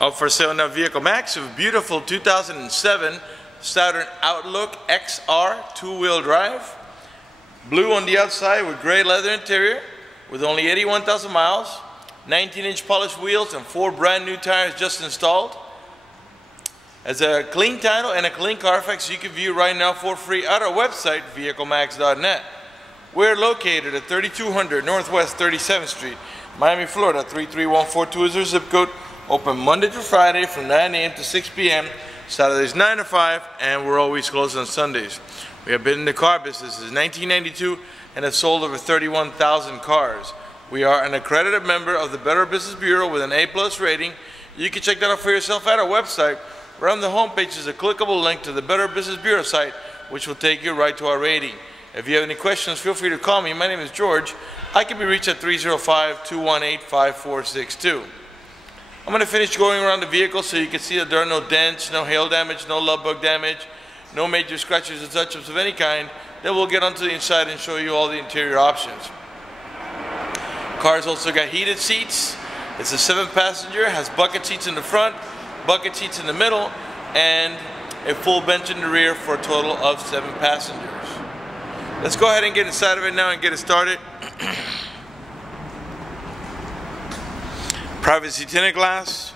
Up for sale now, Vehiclemax, a beautiful 2007 Saturn Outlook XR two-wheel drive. Blue on the outside with gray leather interior with only 81,000 miles, 19-inch polished wheels and 4 brand new tires just installed. As a clean title and a clean Carfax you can view right now for free at our website, vehiclemax.net. We're located at 3200 Northwest 37th Street, Miami, Florida 33142 is our zip code. Open Monday through Friday from 9 a.m. to 6 p.m. Saturdays 9 to 5, and we're always closed on Sundays. We have been in the car business since 1992 and have sold over 31,000 cars. We are an accredited member of the Better Business Bureau with an A+ rating. You can check that out for yourself at our website. Right on the homepage is a clickable link to the Better Business Bureau site, which will take you right to our rating. If you have any questions, feel free to call me. My name is George. I can be reached at 305-218-5462. I'm going to finish going around the vehicle so you can see that there are no dents, no hail damage, no love bug damage, no major scratches or touch-ups of any kind. Then we'll get onto the inside and show you all the interior options. Car's also got heated seats. It's a 7-passenger, has bucket seats in the front, bucket seats in the middle, and a full bench in the rear for a total of 7 passengers. Let's go ahead and get inside of it now and get it started. Privacy tinted glass.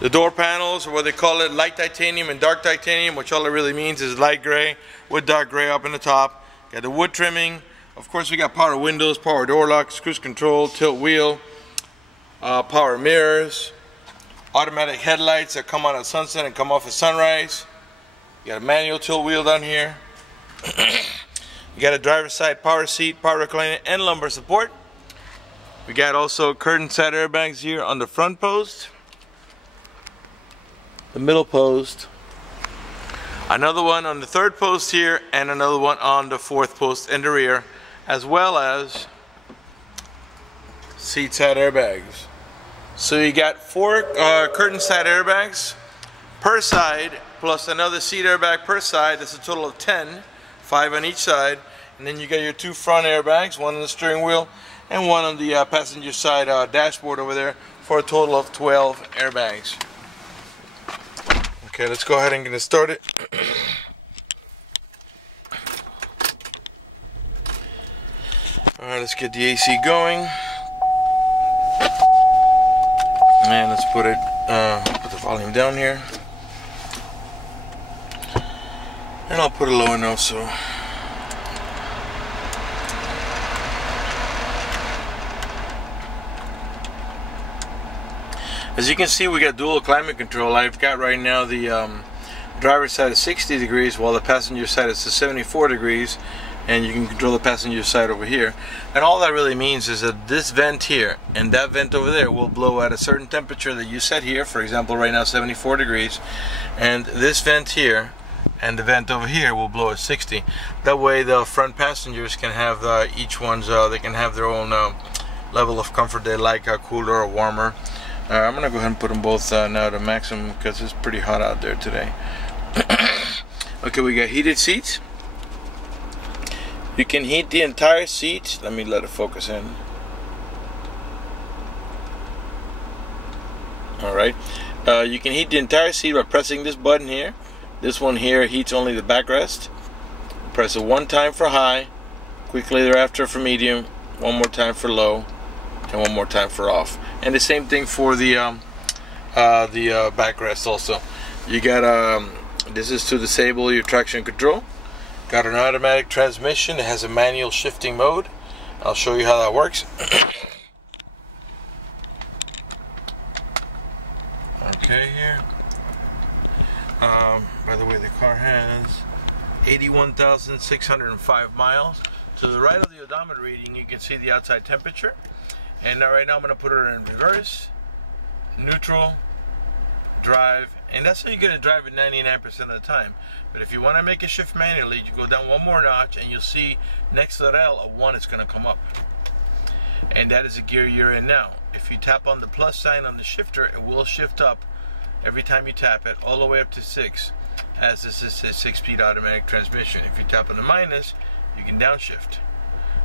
The door panels, or what they call it, light titanium and dark titanium, which all it really means is light gray with dark gray up in the top. Got the wood trimming. Of course, we got power windows, power door locks, cruise control, tilt wheel, power mirrors, automatic headlights that come on at sunset and come off at sunrise. You got a manual tilt wheel down here. You got a driver's side power seat, power recliner, and lumbar support. We got also curtain side airbags here on the front post, the middle post, another one on the third post here, and another one on the fourth post in the rear, as well as seat side airbags. So you got 4 curtain side airbags per side, plus another seat airbag per side. That's a total of 10, 5 on each side. And then you got your 2 front airbags, one on the steering wheel and one on the passenger side dashboard over there, for a total of 12 airbags. Okay, let's go ahead and get it started. Alright, let's get the AC going. And let's put the volume down here. And I'll put it low enough so as you can see, we got dual climate control. I've got right now the driver's side is 60 degrees while the passenger side is to 74 degrees, and you can control the passenger side over here. And all that really means is that this vent here and that vent over there will blow at a certain temperature that you set here. For example, right now 74 degrees, and this vent here and the vent over here will blow at 60. That way the front passengers can have each one's they can have their own level of comfort they like, cooler or warmer. I'm gonna go ahead and put them both now to maximum because it's pretty hot out there today. Okay, we got heated seats. You can heat the entire seat. Let me let it focus in. Alright, you can heat the entire seat by pressing this button here. This one here heats only the backrest. Press it 1 time for high, quickly thereafter for medium, 1 more time for low, and 1 more time for off. And the same thing for the backrest also. You got this is to disable your traction control. Got an automatic transmission. It has a manual shifting mode. I'll show you how that works. Okay, here. By the way, the car has 81,605 miles. To the right of the odometer reading, you can see the outside temperature. And now right now I'm going to put it in reverse, neutral, drive, and that's how you're going to drive it 99% of the time. But if you want to make a shift manually, you go down 1 more notch and you'll see next to that L, a 1 is going to come up. And that is the gear you're in now. If you tap on the plus sign on the shifter, it will shift up every time you tap it, all the way up to 6, as this is a 6-speed automatic transmission. If you tap on the minus, you can downshift.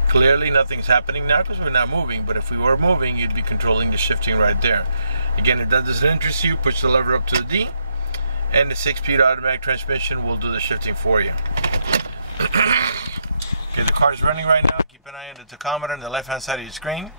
Clearly nothing's happening now because we're not moving, but if we were moving, you'd be controlling the shifting right there. Again, if that doesn't interest you, push the lever up to the D, and the 6-speed automatic transmission will do the shifting for you. Okay, the car is running right now. Keep an eye on the tachometer on the left-hand side of your screen.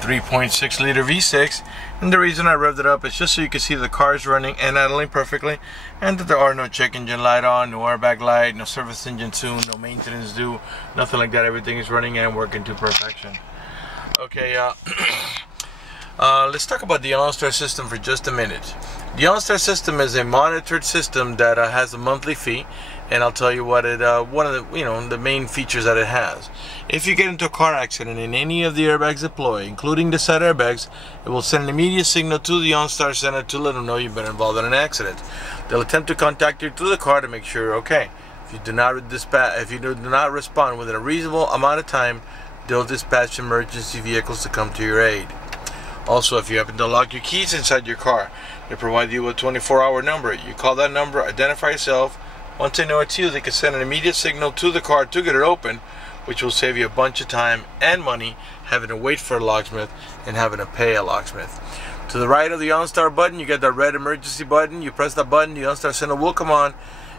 3.6 liter V6, and the reason I revved it up is just so you can see the car is running and idling perfectly, and that there are no check engine light on, no airbag light, no service engine soon, no maintenance due, nothing like that. Everything is running and working to perfection. Okay, let's talk about the OnStar system for just a minute. The OnStar system is a monitored system that has a monthly fee, and I'll tell you what it one of the the main features that it has. If you get into a car accident and any of the airbags deploy, including the side airbags, it will send an immediate signal to the OnStar center to let them know you've been involved in an accident. They'll attempt to contact you through the car to make sure you're okay. If you do not respond within a reasonable amount of time, they'll dispatch emergency vehicles to come to your aid. Also, if you happen to lock your keys inside your car, they provide you with a 24-hour number. You call that number, identify yourself. Once they know it's you, they can send an immediate signal to the car to get it open, which will save you a bunch of time and money having to wait for a locksmith and having to pay a locksmith. To the right of the OnStar button, you got that red emergency button. You press that button, the OnStar center will come on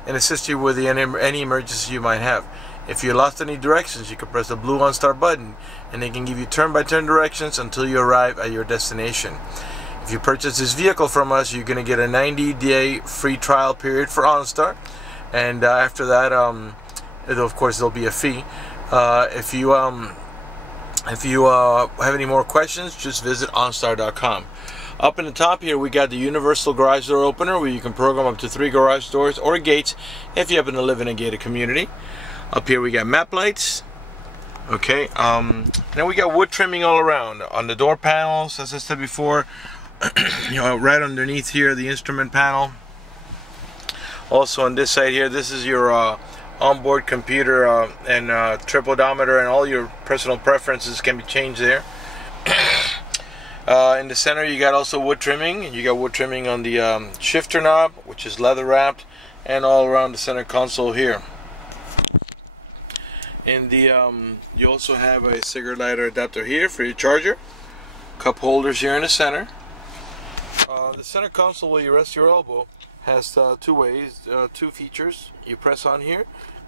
and assist you with any emergency you might have. If you lost any directions, you can press the blue OnStar button and they can give you turn-by-turn directions until you arrive at your destination. If you purchase this vehicle from us, you're going to get a 90-day free trial period for OnStar, and after that, of course, there'll be a fee. If you have any more questions, just visit OnStar.com. Up in the top here, we got the universal garage door opener, where you can program up to 3 garage doors or gates if you happen to live in a gated community. Up here we got map lights. Okay, now we got wood trimming all around on the door panels, as I said before. Right underneath here, the instrument panel. Also on this side here, this is your onboard computer and trip odometer, and all your personal preferences can be changed there. In the center, you got also wood trimming, and you got wood trimming on the shifter knob, which is leather wrapped, and all around the center console here. In the you also have a cigarette lighter adapter here for your charger. Cup holders here in the center. The center console where you rest your elbow has two features. You press on here,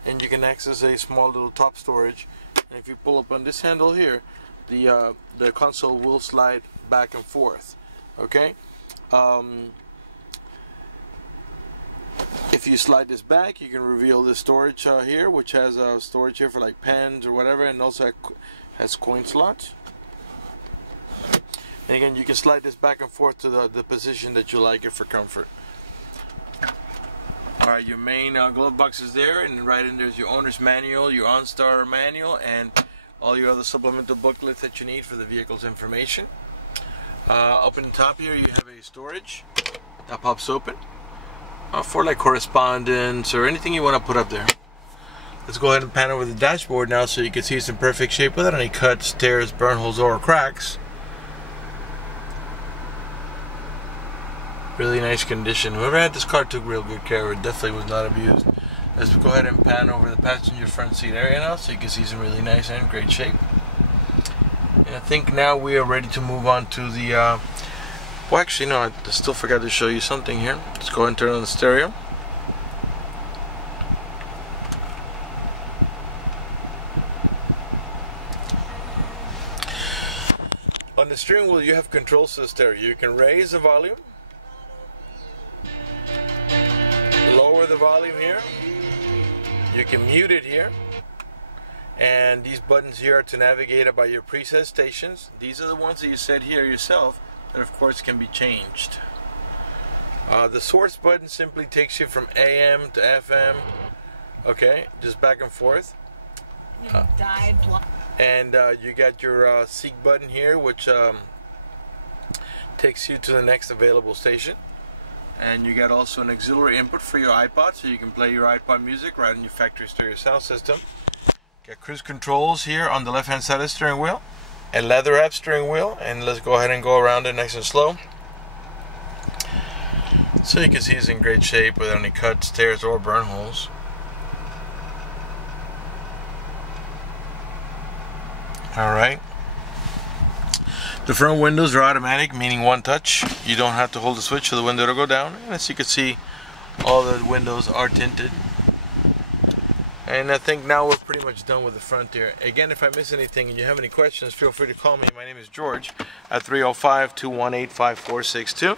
and you can access a small little top storage. And if you pull up on this handle here, the console will slide back and forth. Okay. If you slide this back, you can reveal the storage here, which has storage here for like pens or whatever, and also has coin slots. And again, you can slide this back and forth to the position that you like it for comfort. Alright, your main glove box is there, and right in there's your owner's manual, your OnStar manual, and all your other supplemental booklets that you need for the vehicle's information. Up in the top here, you have a storage that pops open for like correspondence or anything you want to put up there. Let's go ahead and pan over the dashboard now so you can see it's in perfect shape without any cuts, tears, burn holes, or cracks. Really nice condition. Whoever had this car took real good care of it. Definitely was not abused. Let's go ahead and pan over the passenger front seat area now so you can see it's in really nice and great shape. And I think now we are ready to move on to the well, actually, no, I still forgot to show you something here. Let's go ahead and turn on the stereo. On the steering wheel, you have controls to the stereo. You can raise the volume, lower the volume here. You can mute it here. And these buttons here are to navigate about your preset stations. These are the ones that you set here yourself. That of course can be changed. The source button simply takes you from AM to FM, okay, just back and forth. And you got your seek button here, which takes you to the next available station. And you got also an auxiliary input for your iPod, so you can play your iPod music right on your factory stereo sound system. Got cruise controls here on the left hand side of the steering wheel. A leather wrap steering wheel, and let's go ahead and go around it nice and slow so you can see it's in great shape without any cuts, tears, or burn holes. Alright, The front windows are automatic, meaning one touch. You don't have to hold the switch for the window to go down. And as you can see, all the windows are tinted. And I think now we're pretty much done with the front here. Again, if I miss anything and you have any questions, feel free to call me. My name is George at 305-218-5462.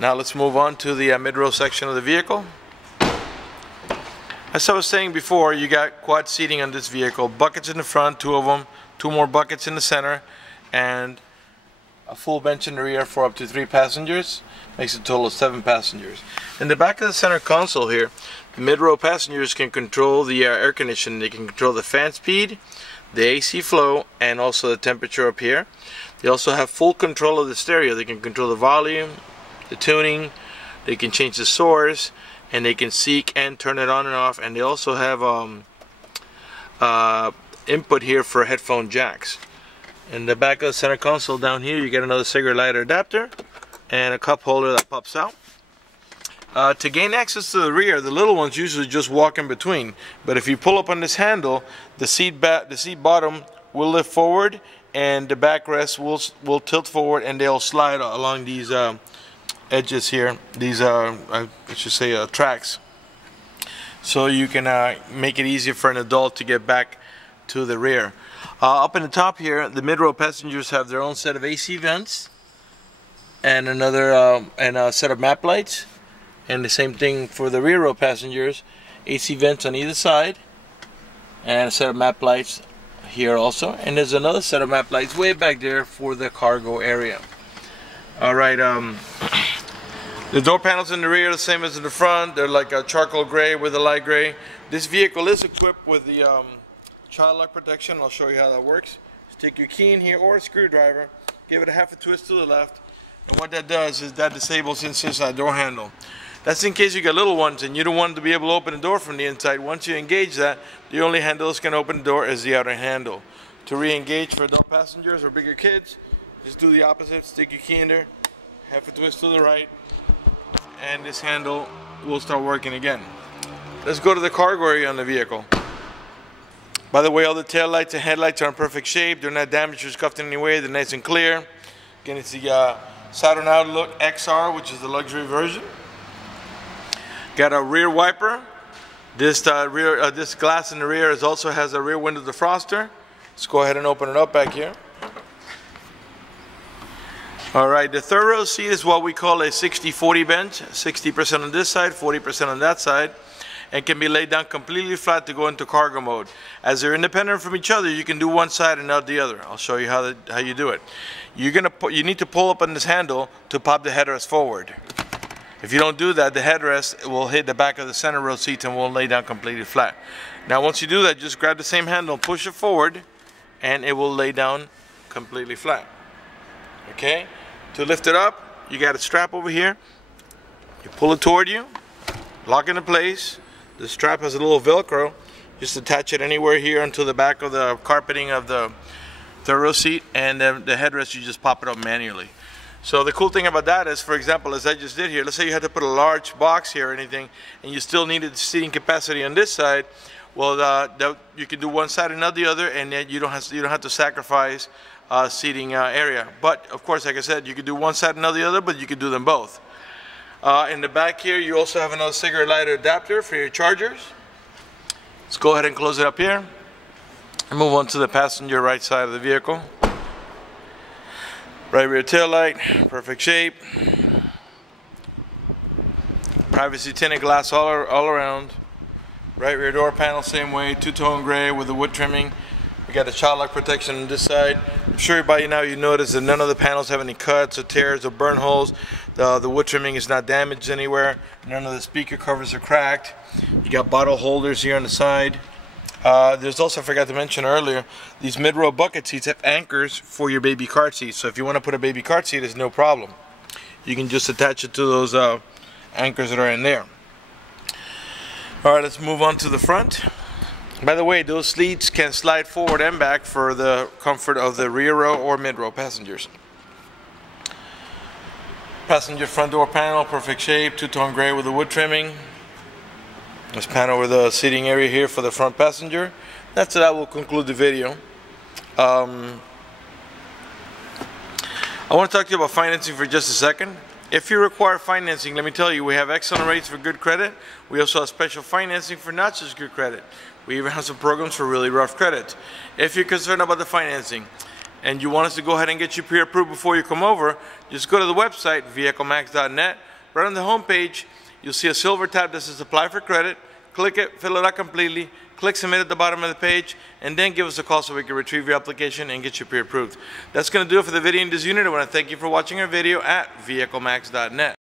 Now let's move on to the mid-row section of the vehicle. As I was saying before, you got quad seating on this vehicle. Buckets in the front, 2 of them, 2 more buckets in the center, and a full bench in the rear for up to 3 passengers. Makes a total of 7 passengers. In the back of the center console here, the mid-row passengers can control the air conditioning. They can control the fan speed, the AC flow, and also the temperature up here. They also have full control of the stereo. They can control the volume, the tuning, they can change the source, and they can seek and turn it on and off. And they also have input here for headphone jacks. In the back of the center console down here, you get another cigarette lighter adapter and a cup holder that pops out. To gain access to the rear, the little ones usually just walk in between. But if you pull up on this handle, the seat bottom will lift forward, and the backrest will tilt forward, and they'll slide along these edges here. These I should say tracks. So you can make it easier for an adult to get back to the rear. Up in the top here, the mid-row passengers have their own set of AC vents and another a set of map lights. And the same thing for the rear row passengers, AC vents on either side and a set of map lights here also. And there's another set of map lights way back there for the cargo area. Alright, the door panels in the rear are the same as in the front. They're like a charcoal gray with a light gray. This vehicle is equipped with the child lock protection. I'll show you how that works. Stick your key in here or a screwdriver, give it a half a twist to the left, and what that does is that disables inside door handle. That's in case you got little ones and you don't want them to be able to open the door from the inside. Once you engage that, the only handle that's going to open the door is the outer handle. To re-engage for adult passengers or bigger kids, just do the opposite. Stick your key in there, half a twist to the right, and this handle will start working again. Let's go to the cargo area on the vehicle. By the way, all the tail lights and headlights are in perfect shape. They're not damaged or scuffed in any way. They're nice and clear. Again, it's the Saturn Outlook XR, which is the luxury version. Got a rear wiper. This glass in the rear also has a rear window defroster. Let's go ahead and open it up back here. Alright, the third row seat is what we call a 60-40 bench. 60% on this side, 40% on that side. And can be laid down completely flat to go into cargo mode. As they're independent from each other, you can do one side and not the other. I'll show you how you do it. You need to pull up on this handle to pop the headrest forward. If you don't do that, the headrest will hit the back of the center row seat and won't lay down completely flat. Now once you do that, just grab the same handle, push it forward, and it will lay down completely flat. Okay? To lift it up, you got a strap over here. You pull it toward you, lock it in place. The strap has a little Velcro. Just attach it anywhere here onto the back of the carpeting of the third row seat, and then the headrest, you just pop it up manually. So the cool thing about that is, for example, as I just did here, let's say you had to put a large box here or anything, and you still needed seating capacity on this side. Well, you can do one side and not the other, and then you don't have to sacrifice seating area. But of course, like I said, you could do one side and not the other, but you could do them both. In the back here, you also have another cigarette lighter adapter for your chargers. Let's go ahead and close it up here and move on to the passenger right side of the vehicle. Right rear tail light, perfect shape. Privacy tinted glass all around. Right rear door panel, same way, two-tone gray with the wood trimming. We got the child lock protection on this side. I'm sure by now you notice that none of the panels have any cuts or tears or burn holes. The wood trimming is not damaged anywhere. None of the speaker covers are cracked. You got bottle holders here on the side. There's also, I forgot to mention earlier, these mid-row bucket seats have anchors for your baby cart seat. So if you want to put a baby cart seat, it's no problem. You can just attach it to those anchors that are in there. Alright, let's move on to the front. By the way, those seats can slide forward and back for the comfort of the rear row or mid-row passengers. Passenger front door panel, perfect shape, two-tone gray with the wood trimming. This panel with the seating area here for the front passenger. That will conclude the video. I want to talk to you about financing for just a second. If you require financing, let me tell you, we have excellent rates for good credit. We also have special financing for not just good credit. We even have some programs for really rough credit. If you're concerned about the financing and you want us to go ahead and get you pre-approved before you come over, just go to the website, vehiclemax.net. Right on the home page, you'll see a silver tab that says Apply for Credit. Click it, fill it out completely, click Submit at the bottom of the page, and then give us a call so we can retrieve your application and get you pre-approved. That's going to do it for the video in this unit. I want to thank you for watching our video at vehiclemax.net.